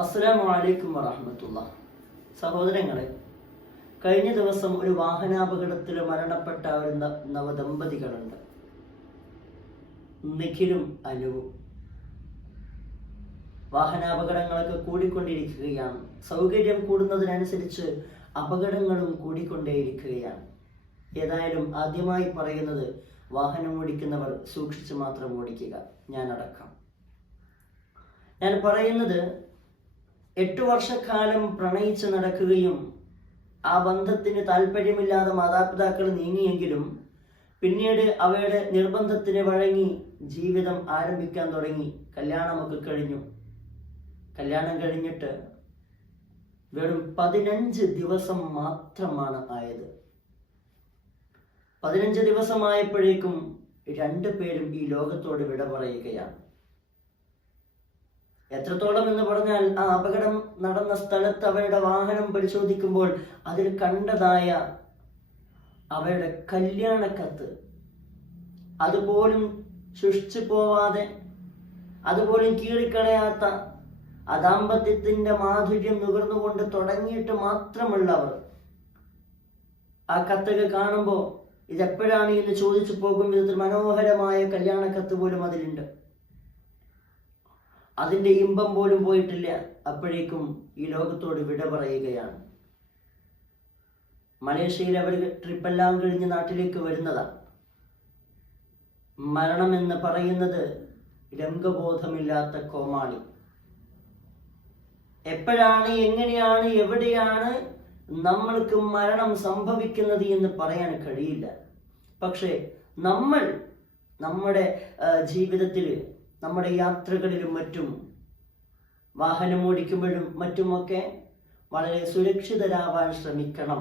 അസ്സലാമു അലൈക്കും വറഹ്മത്തുള്ളാഹി. സഹോദരങ്ങളെ, കഴിഞ്ഞ ദിവസം ഒരു വാഹനാപകടത്തിൽ മരണപ്പെട്ട ഒരു നവദമ്പതികളുണ്ട്, നിഖിലും അനുവും. വാഹനാപകടങ്ങളൊക്കെ കൂടിക്കൊണ്ടിരിക്കുകയാണ്. സൗകര്യം കൂടുന്നതിനനുസരിച്ച് അപകടങ്ങളും കൂടിക്കൊണ്ടേയിരിക്കുകയാണ്. ഏതായാലും ആദ്യമായി പറയുന്നത്, വാഹനം ഓടിക്കുന്നവർ സൂക്ഷിച്ച് മാത്രം ഓടിക്കുക, ഞാനടക്കം. ഞാൻ പറയുന്നത്, 8 വർഷക്കാലം പ്രണയിച്ച് നടക്കുകയും ആ ബന്ധത്തിന് താല്പര്യമില്ലാതെ മാതാപിതാക്കൾ നീങ്ങിയെങ്കിലും പിന്നീട് അവയുടെ നിർബന്ധത്തിന് വഴങ്ങി ജീവിതം ആരംഭിക്കാൻ തുടങ്ങി. കല്യാണമൊക്കെ കഴിഞ്ഞു. കല്യാണം കഴിഞ്ഞിട്ട് വെറും 15 ദിവസം മാത്രമാണ് ആയത്. 15 ദിവസമായപ്പോഴേക്കും രണ്ടുപേരും ഈ ലോകത്തോട് വിട പറയുകയാണ്. എത്രത്തോളം എന്ന് പറഞ്ഞാൽ, ആ അപകടം നടന്ന സ്ഥലത്ത് അവരുടെ വാഹനം പരിശോധിക്കുമ്പോൾ അതിൽ കണ്ടതായ അവരുടെ കല്യാണക്കത്ത് അതുപോലും സൂക്ഷിച്ചു പോവാതെ, അതുപോലും കീറിക്കളയാത്ത ആ ദാമ്പത്യത്തിന്റെ മാധുര്യം നുകർന്നുകൊണ്ട് തുടങ്ങിയിട്ട് മാത്രമുള്ളവർ ആ കത്തൊക്കെ കാണുമ്പോൾ ഇതെപ്പോഴാണ് എന്ന് ചോദിച്ചു പോകും വിധത്തിൽ മനോഹരമായ കല്യാണക്കത്ത് പോലും അതിലുണ്ട്. അതിന്റെ ഇമ്പം പോലും പോയിട്ടില്ല, അപ്പോഴേക്കും ഈ ലോകത്തോട് വിട പറയുകയാണ്. മലേഷ്യയിൽ അവർ ട്രിപ്പെല്ലാം കഴിഞ്ഞ് നാട്ടിലേക്ക് വരുന്നതാണ്. മരണം എന്ന് പറയുന്നത് രംഗബോധമില്ലാത്ത കോമാളി. എപ്പോഴാണ്, എങ്ങനെയാണ്, എവിടെയാണ് നമ്മൾക്ക് മരണം സംഭവിക്കുന്നത് എന്ന് പറയാൻ കഴിയില്ല. പക്ഷേ നമ്മൾ നമ്മുടെ ജീവിതത്തിൽ, നമ്മുടെ യാത്രകളിലും മറ്റും, വാഹനം ഓടിക്കുമ്പോഴും മറ്റുമൊക്കെ വളരെ സുരക്ഷിതരാവാൻ ശ്രമിക്കണം.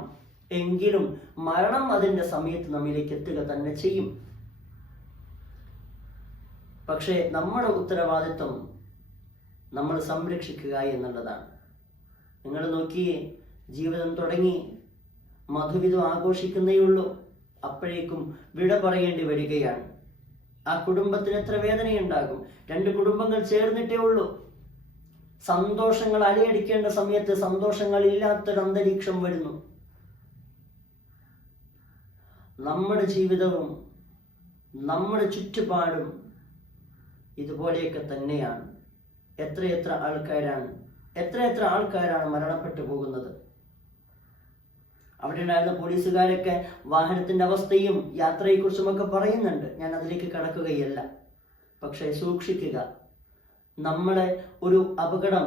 എങ്കിലും മരണം അതിൻ്റെ സമയത്ത് നമ്മിലേക്ക് എത്തുക തന്നെ ചെയ്യും. പക്ഷേ നമ്മുടെ ഉത്തരവാദിത്വം നമ്മൾ സംരക്ഷിക്കുക എന്നുള്ളതാണ്. നിങ്ങൾ നോക്കിയേ, ജീവിതം തുടങ്ങി മധുവിധം ആഘോഷിക്കുന്നേയുള്ളൂ, അപ്പോഴേക്കും വിട പറയേണ്ടി വരികയാണ്. ആ കുടുംബത്തിന് എത്ര വേദനയുണ്ടാകും. 2 കുടുംബങ്ങൾ ചേർന്നിട്ടേ ഉള്ളൂ. സന്തോഷങ്ങൾ അലയടിക്കേണ്ട സമയത്ത് സന്തോഷങ്ങൾ ഇല്ലാത്തൊരു അന്തരീക്ഷം വരുന്നു. നമ്മുടെ ജീവിതവും നമ്മുടെ ചുറ്റുപാടും ഇതുപോലെയൊക്കെ തന്നെയാണ്. എത്രയെത്ര ആൾക്കാരാണ് മരണപ്പെട്ടു പോകുന്നത്. അവിടെ ഉണ്ടായിരുന്ന പോലീസുകാരൊക്കെ വാഹനത്തിന്റെ അവസ്ഥയും യാത്രയെക്കുറിച്ചുമൊക്കെ പറയുന്നുണ്ട്. ഞാൻ അതിലേക്ക് കടക്കുകയല്ല. പക്ഷേ സൂക്ഷിക്കുക. നമ്മളെ ഒരു അപകടം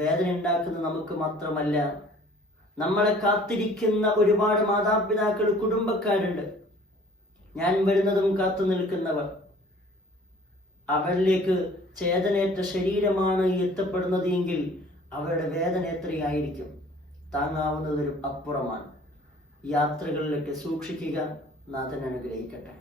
വേദന ഉണ്ടാക്കുന്ന നമുക്ക് മാത്രമല്ല, നമ്മളെ കാത്തിരിക്കുന്ന ഒരുപാട് മാതാപിതാക്കൾ, കുടുംബക്കാരുണ്ട്. ഞാൻ വരുന്നതും കാത്തു നിൽക്കുന്നവർ. അവരിലേക്ക് ചേതനേറ്റ ശരീരമാണ് എത്തപ്പെടുന്നത് എങ്കിൽ അവരുടെ വേദന എത്രയായിരിക്കും, താങ്ങാവുന്നതിലും അപ്പുറമാണ്. യാത്രകളിലൊക്കെ സൂക്ഷിക്കുക. നാഥൻ അനുഗ്രഹിക്കട്ടെ.